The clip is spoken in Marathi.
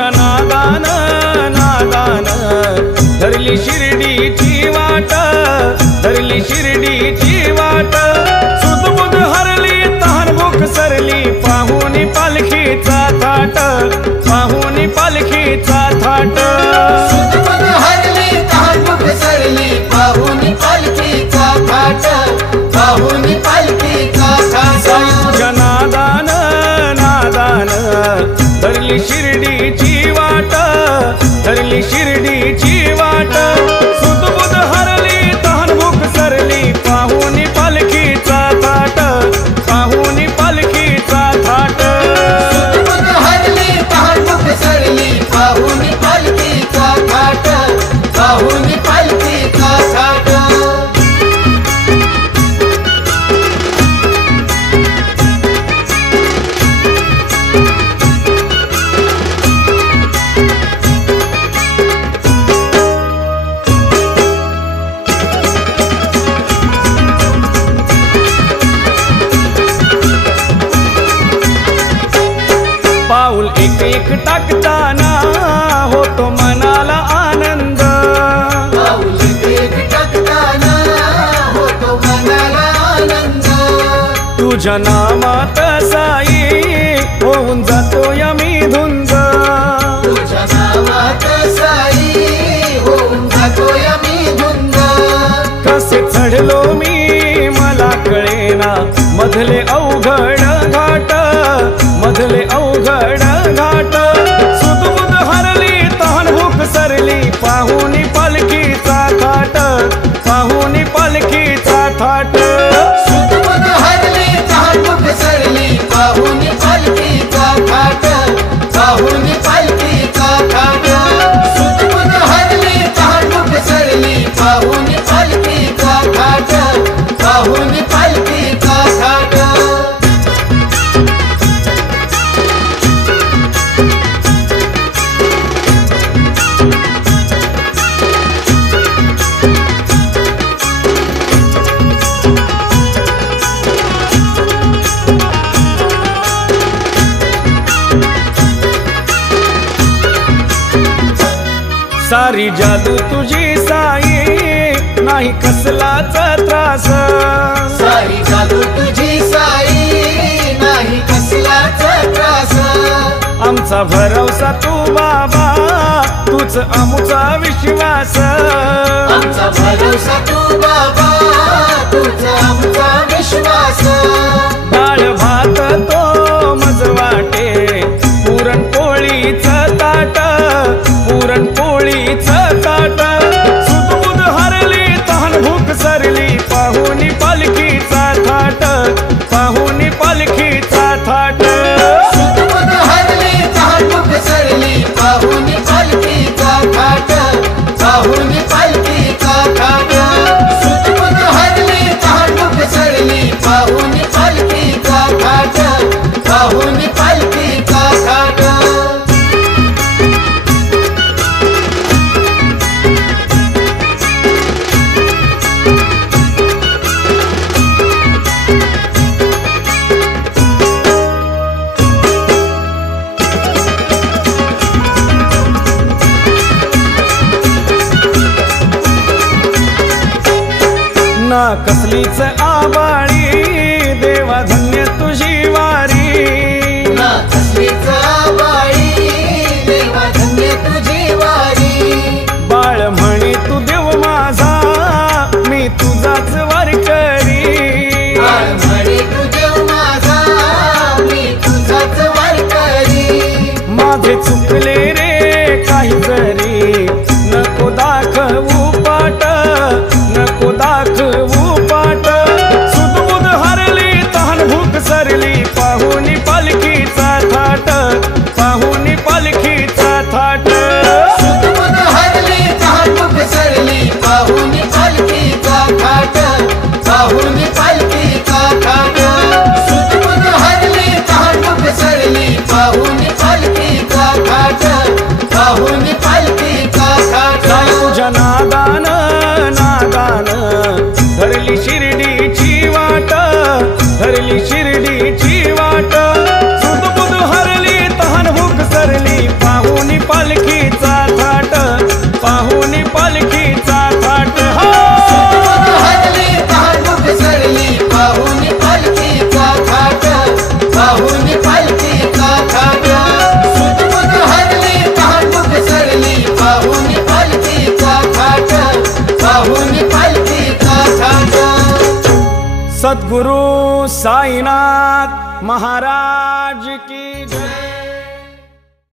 तुझ्या नादान नादान धरली शिर्डीची वाट, धरली शिर्डीची वाट। सुदबुद हरली तहान भूक सरली पाहुनी पालखीचा थाट, पाहुनी पालखीचा थाट। सुदबुद हरली तहान भूक सरली पाहुनी पालखीचा थाट, पाहुनी पालखीचा थाट। तुझ्या नादान नादान धरली शिर्डीची वाट, धरली शिर्डीची वाट। सुदबुद हरली तहान भूक सरली पाहुनी पालखीचा थाट, पाहुनी पालखीचा थाट। सुदबुद हरली तहान भूक सरली पाहुनी पालखीचा थाट, पाहुनी पालखीचा थाट। पाऊल एक एक टाकताना होतो मनाला आनंद, पाऊल एक टाकताना होतो मनाला आनंद। तुझ्या नामात साई होऊन जातो यमी धुंद, तुझ्या नावात साई होऊन जातो यमी धुंद। कसे चढलो मी मला कळेना मधले अवघड घाट, मधले अवघड घाट। सुदबुद हरली तहान भूक सरली पाहुनी पालखीचा थाट, पाहुनी पालखीचा थाट। सुदबुद हरली तहान भूक सरली पाहुनी पालखीचा थाट, पाहुनी पालखीचा थाट। सुदबुद हरली तहान भूक सरली पाहुनी पालखीचा थाट, पाहुनी पालखीचा थाट। सारी जादू तुझी साई नाही कसलाच त्रास, सारी जादू तुझी साई नाही कसलाच त्रास। आमचा भरवसा तू बाबा तूच आमचा विश्वास, आमचा भरोसा तू बाबा तुझा आमचा विश्वास। डाळ भात तो मज वाटे पुरणपोळीचं ताट, पुरणपोळीचं ताट। सुदबुद हरली तहान भूक सरली पाहुनी पालखीचा थाट, पाहुनी पालखीचा थाट। सुदबुद हरली तहान भूक सरली पाहुनी पालखीचा थाट, पाहुनी पालखीचा थाट। सुदबुद हरली तहान भूक सरली पाहुनी पालखीचा थाट, पाहुनी पालखीचा थाट। ना कसलीच आबाळी देवा धन्य तुझी वारी, ना कसलीच आबाळी देवा धन्य तुझी वारी। बाळ म्हणी तू देव माझा मी तुझाच वारकरी, बाळ म्हणे तू देव माझा मी तुझाच वारकरी। माझे चुकले रे काही जरी नको दाखवू पाट, नको दाखवू पाट। सुदबुद हरली तहान भूक सरली पाहुनी पालखीचा थाट, पाहुनी पालखीचा थाट। सुदबुद हरली तहान भूक सरली पाहुनी पालखीचा थाट, पाहुनी पालखीचा थाट। सुदबुद हरली तहान भूक सरली पाहुनी पालखीचा थाट, पाहुनी पालखीचा थाट। तुझ्या नादान नादान धरली शिर्डीची वाट, धरली शिर्डीची वाट। सुदबुद हरली तहान भूक सरली सद्गुरु साईनाथ महाराज की जय।